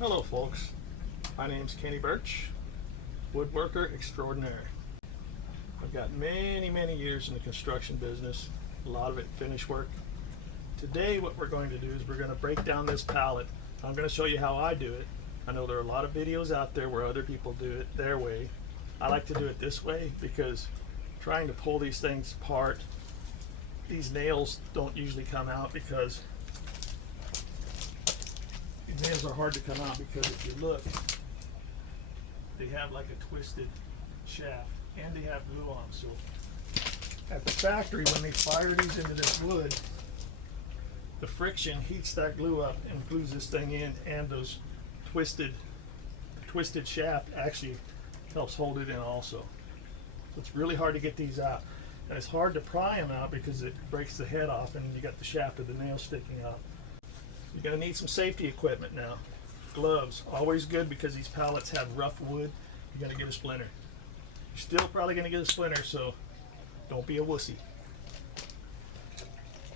Hello folks, my name's Kenny Birch, woodworker extraordinaire. I've got many years in the construction business, a lot of it finish work. Today what we're going to do is we're going to break down this pallet. I'm going to show you how I do it. I know there are a lot of videos out there where other people do it their way. I like to do it this way because trying to pull these things apart, these nails don't usually come out because these nails are hard to come out because if you look, they have like a twisted shaft and they have glue on them. So at the factory, when they fire these into this wood, the friction heats that glue up and glues this thing in, and those twisted shaft actually helps hold it in also. So it's really hard to get these out. And it's hard to pry them out because it breaks the head off and you got the shaft of the nail sticking out. You're going to need some safety equipment now. Gloves, always good because these pallets have rough wood. You're going to get a splinter. You're still probably going to get a splinter, so don't be a wussy.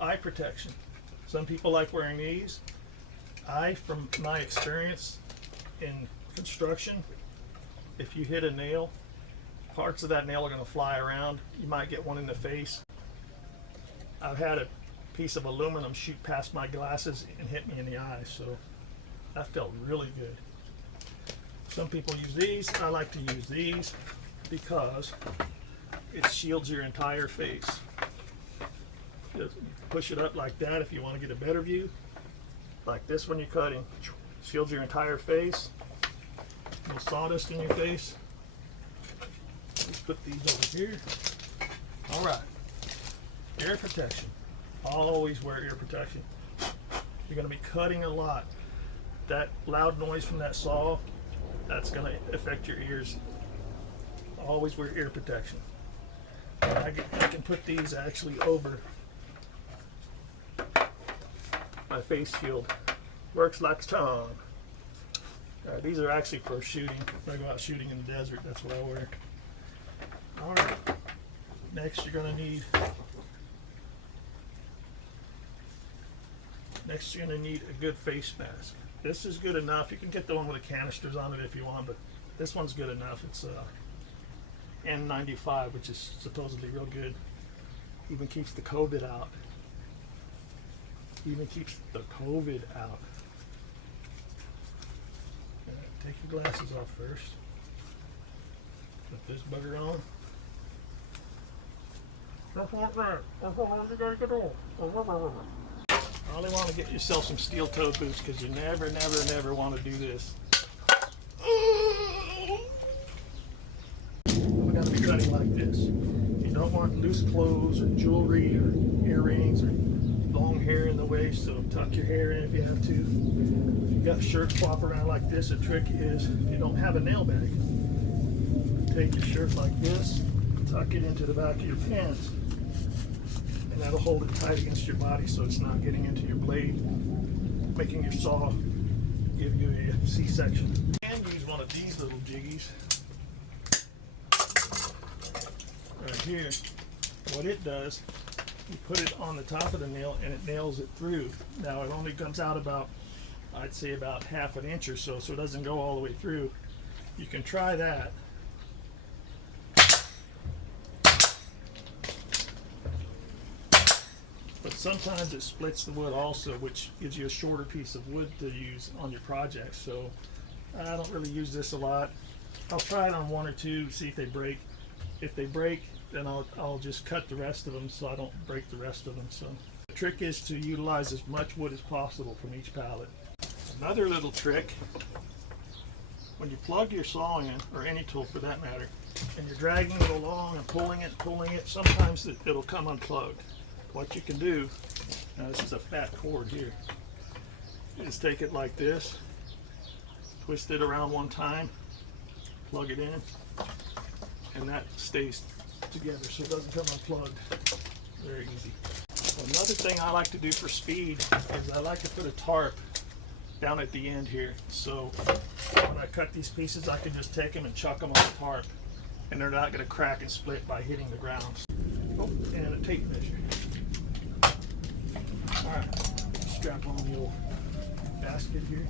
Eye protection. Some people like wearing these. From my experience in construction, if you hit a nail, parts of that nail are going to fly around. You might get one in the face. I've had a piece of aluminum shoot past my glasses and hit me in the eye, so that felt really good. Some people use these. I like to use these because it shields your entire face. Just push it up like that if you want to get a better view. Like this when you're cutting, shields your entire face. No sawdust in your face. Let's put these over here. All right, ear protection. Always wear ear protection. You're going to be cutting a lot. That loud noise from that saw, that's going to affect your ears. Always wear ear protection. I can put these actually over my face shield. Works like a charm. These are actually for shooting. When I go out shooting in the desert, that's what I wear. All right. Next, you're going to need a good face mask. This is good enough. You can get the one with the canisters on it if you want, but this one's good enough. It's N95, which is supposedly real good. Even keeps the COVID out. Take your glasses off first. Put this bugger on. Probably want to get yourself some steel-toed boots because you never want to do this. We're going to be cutting like this. You don't want loose clothes or jewelry or earrings or long hair in the way, so tuck your hair in if you have to. If you've got shirts flop around like this, the trick is if you don't have a nail bag, take your shirt like this, tuck it into the back of your pants, and that'll hold it tight against your body so it's not getting into your blade, making your saw give you a C-section. You can use one of these little jiggies right here. What it does, you put it on the top of the nail and it nails it through. Now it only comes out about, I'd say about ½ an inch or so, so it doesn't go all the way through. You can try that. But sometimes it splits the wood also, which gives you a shorter piece of wood to use on your project. So I don't really use this a lot. I'll try it on one or two, see if they break. If they break, then I'll just cut the rest of them so I don't break the rest of them. So the trick is to utilize as much wood as possible from each pallet. Another little trick, when you plug your saw in, or any tool for that matter, and you're dragging it along and pulling it, sometimes it'll come unplugged. What you can do, now this is a fat cord here, is take it like this, twist it around one time, plug it in, and that stays together so it doesn't come unplugged. Very easy. Another thing I like to do for speed is I like to put a tarp down at the end here. So when I cut these pieces, I can just take them and chuck them on the tarp, and they're not going to crack and split by hitting the ground. Oh, and a tape measure. Alright, strap on the old basket here.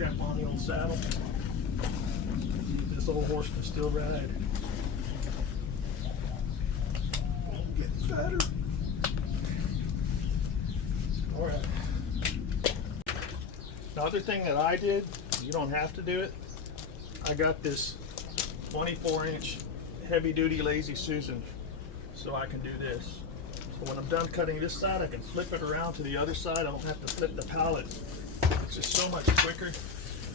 strap on the old saddle. This old horse can still ride. Getting fatter. All right. The other thing that I did, you don't have to do it. I got this 24-inch heavy-duty Lazy Susan, so I can do this. So when I'm done cutting this side, I can flip it around to the other side. I don't have to flip the pallet. It's just so much quicker.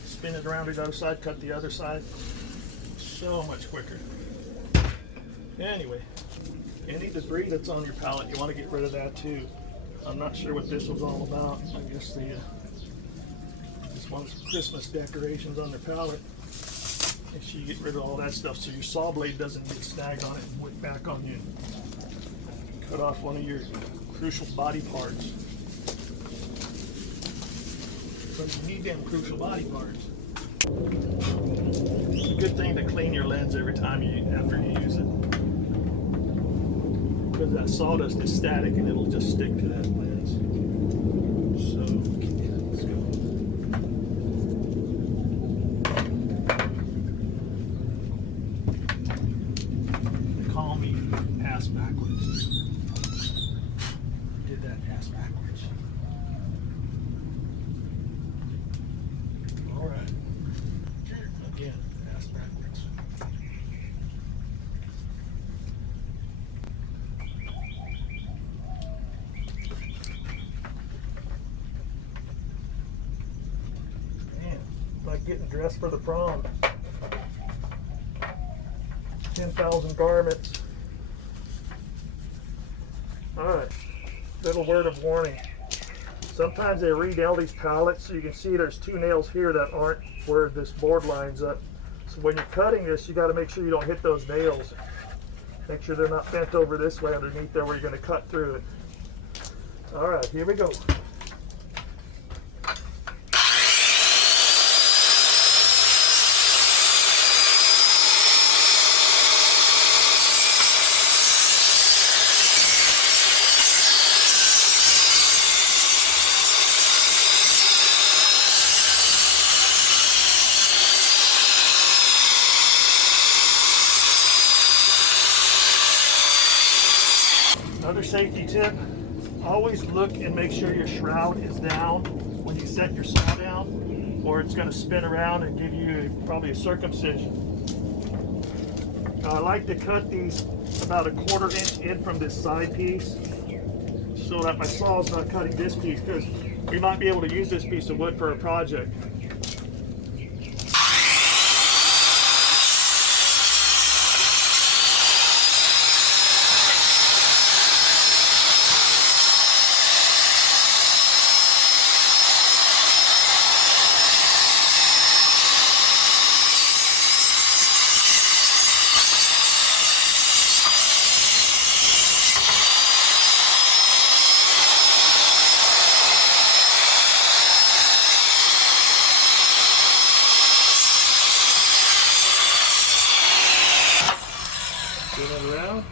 Spin it around to the other side, cut the other side. So much quicker. Anyway, any debris that's on your pallet, you want to get rid of that too. I'm not sure what this was all about. I guess this one's Christmas decorations on their pallet. Make sure you get rid of all that stuff so your saw blade doesn't get snagged on it and whip back on you. Cut off one of your crucial body parts. But you need them crucial body parts. It's a good thing to clean your lens every time after you use it, because that sawdust is static and it'll just stick to that lens. So let's go. They call me ass backwards. Did that ass backwards. All right. Again, ass backwards. Man, like getting dressed for the prom. 10,000 garments. All right. Little word of warning. Sometimes they re-nail these pallets, so you can see there's two nails here that aren't where this board lines up. So when you're cutting this, you got to make sure you don't hit those nails. Make sure they're not bent over this way underneath there where you're going to cut through it. All right, here we go. Another safety tip, always look and make sure your shroud is down when you set your saw down, or it's going to spin around and give you probably a circumcision. Now, I like to cut these about 1/4 inch in from this side piece so that my saw is not cutting this piece, because we might be able to use this piece of wood for a project. Spin it around.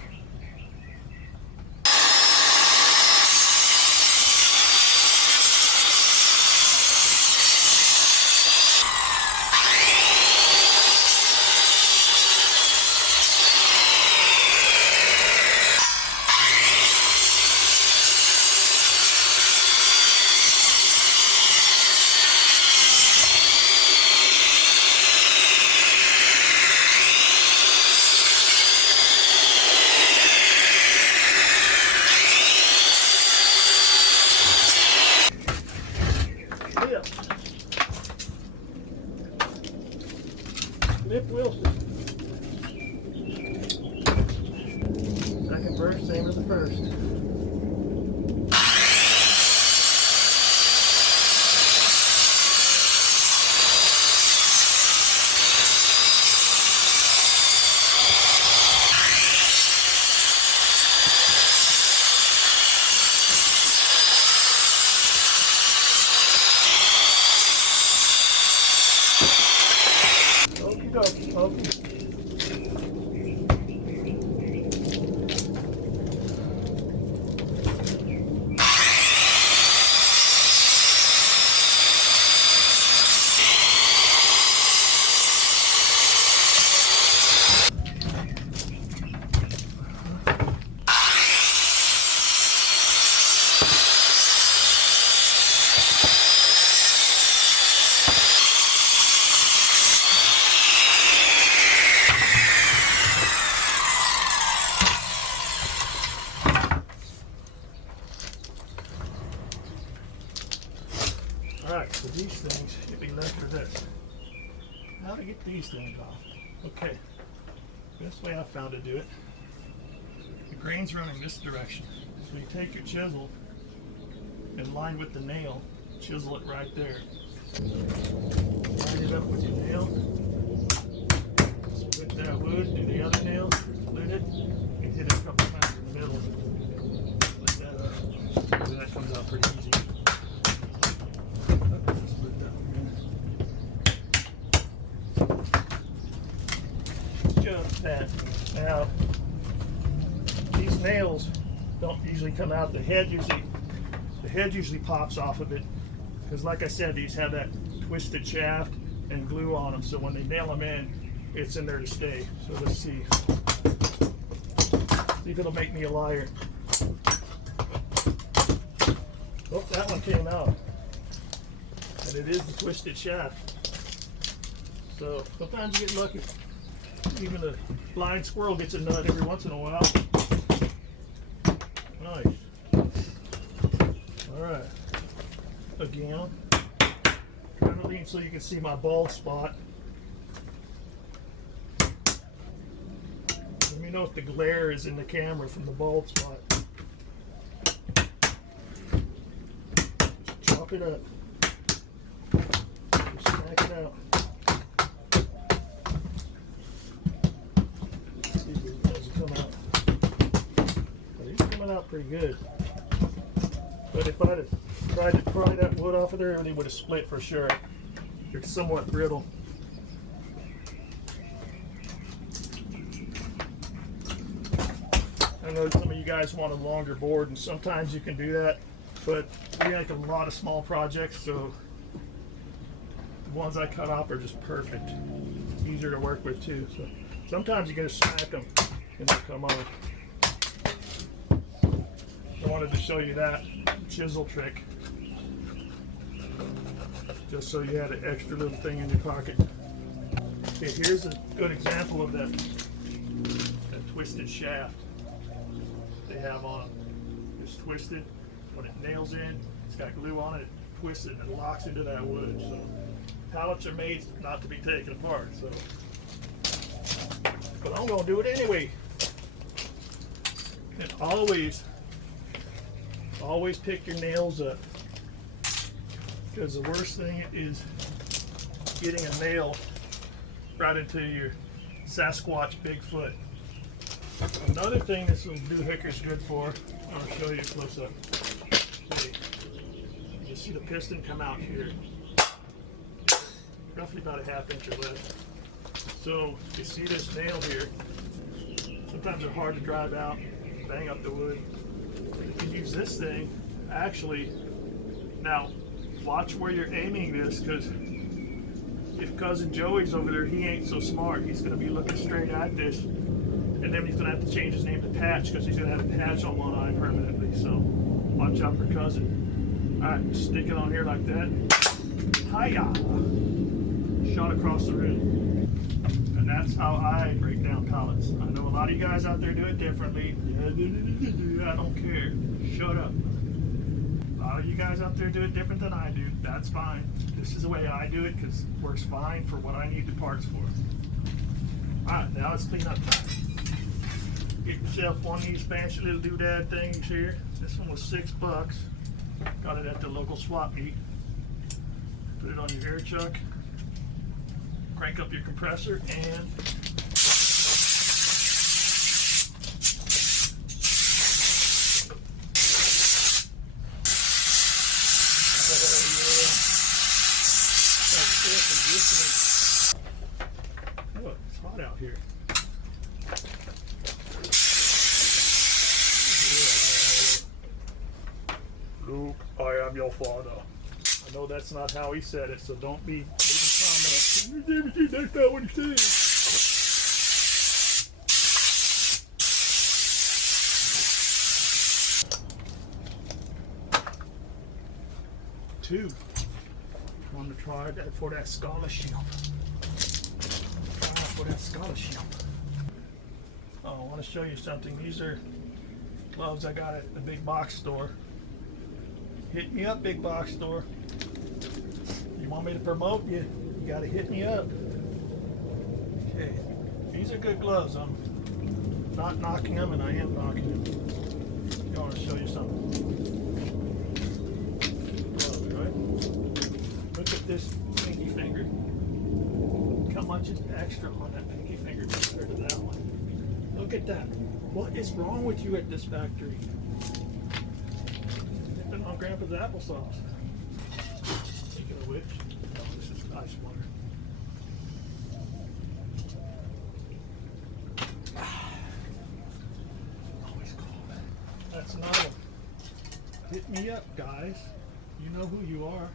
Nip Wilson. Second verse, same as the first. Okie dokie, okie. Alright, so these things should be left for this. How to get these things off? Okay, best way I found to do it. The grain's running this direction. So you take your chisel and line with the nail, chisel it right there. Line it up with your nail. Split that wood, do the other nail, split it, and hit it a couple times in the middle. Split that up. So that comes out pretty easy. Split that one again. Just that. Now, these nails don't usually come out. The head usually pops off of it, because like I said, these have that twisted shaft and glue on them, so when they nail them in, it's in there to stay. So let's see if it'll make me a liar. Oh, that one came out, and it is the twisted shaft. So sometimes you get lucky. Even a blind squirrel gets a nut every once in a while. Nice. Alright. Again. Trying to lean so you can see my bald spot. Let me know if the glare is in the camera from the bald spot. Just chop it up. Just smack it out. See if it doesn't come out. Well, these are coming out pretty good. But if I'd have tried to pry that wood off of there, everything would have split for sure. They're somewhat brittle. I know some of you guys want a longer board, and sometimes you can do that, but we make a lot of small projects, so the ones I cut off are just perfect. Easier to work with too. So sometimes you gotta smack them and they come off. I wanted to show you that chisel trick, just so you had an extra little thing in your pocket. Okay, here's a good example of that twisted shaft they have on them. It's twisted. When it nails in, it's got glue on it, twists it, and it locks into that wood. So pallets are made not to be taken apart. So, but I'm gonna do it anyway. And always pick your nails up, because the worst thing is getting a nail right into your Sasquatch Bigfoot. Another thing this little doohicker's good for, I'll show you close up. See, you see the piston come out here, roughly about a ½ inch or less. So you see this nail here, sometimes they're hard to drive out, bang up the wood. You can use this thing, actually. Now, watch where you're aiming this, because if Cousin Joey's over there, he ain't so smart. He's going to be looking straight at this, and then he's going to have to change his name to Patch, because he's going to have a patch on one eye permanently. So, watch out for Cousin. Alright, stick it on here like that. Hiya! Shot across the room. And that's how I break down pallets. I know a lot of you guys out there do it differently. I don't care. Shut up. A lot of you guys out there do it different than I do. That's fine. This is the way I do it, because it works fine for what I need the parts for. Alright, now let's clean up time. Get yourself one of these fancy little doodad things here. This one was $6. Got it at the local swap meet. Put it on your air chuck. Crank up your compressor and oh, it's hot out here. Luke, I am your father. I know that's not how he said it, so don't be leaving comments. That's not what he said. Two. I'm gonna try that for that scholarship. Try for that scholarship. Oh, I want to show you something. These are gloves I got at the big box store. Hit me up, big box store. want me to promote you, you got to hit me up. Okay, these are good gloves. I'm not knocking them, and I am knocking them. I want to show you something. Gloves, right? Look at this pinky finger. Look how much is extra on that pinky finger compared to that one. Look at that. What is wrong with you at this factory? Dipping on Grandpa's applesauce. Speaking of which, oh, this is ice water. Always cold. That's another one. Hit me up, guys. You know who you are.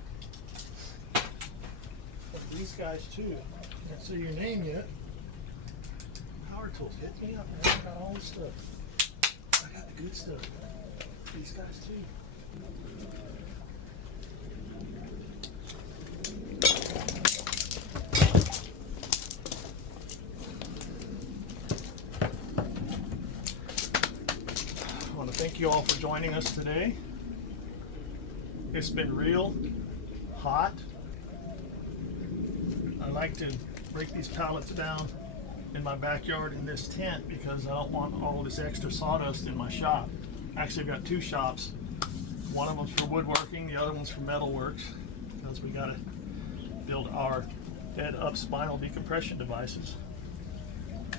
But these guys too. Can't say your name yet. Power tools. Hit me up, man. I got all the stuff. I got the good stuff. These guys too. I want to thank you all for joining us today. It's been real hot. I like to break these pallets down in my backyard in this tent because I don't want all this extra sawdust in my shop. Actually, I've got two shops. One of them's for woodworking, the other one's for metalworks, because we gotta build our bed-up spinal decompression devices.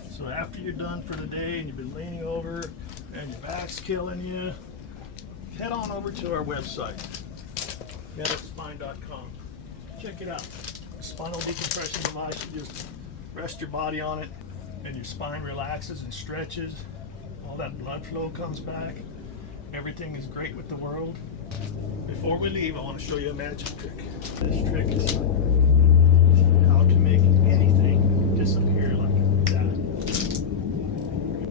So after you're done for the day and you've been leaning over and your back's killing you, head on over to our website, bedupspine.com. Check it out. A spinal decompression device. You just rest your body on it and your spine relaxes and stretches. All that blood flow comes back. Everything is great with the world. Before we leave, I want to show you a magic trick. This trick is how to make anything disappear like that.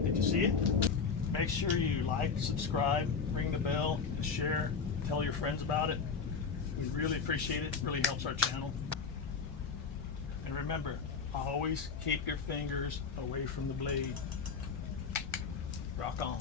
Did you see it? Make sure you like, subscribe, ring the bell, share, tell your friends about it. We really appreciate it. It really helps our channel. And remember, always keep your fingers away from the blade. Rock on.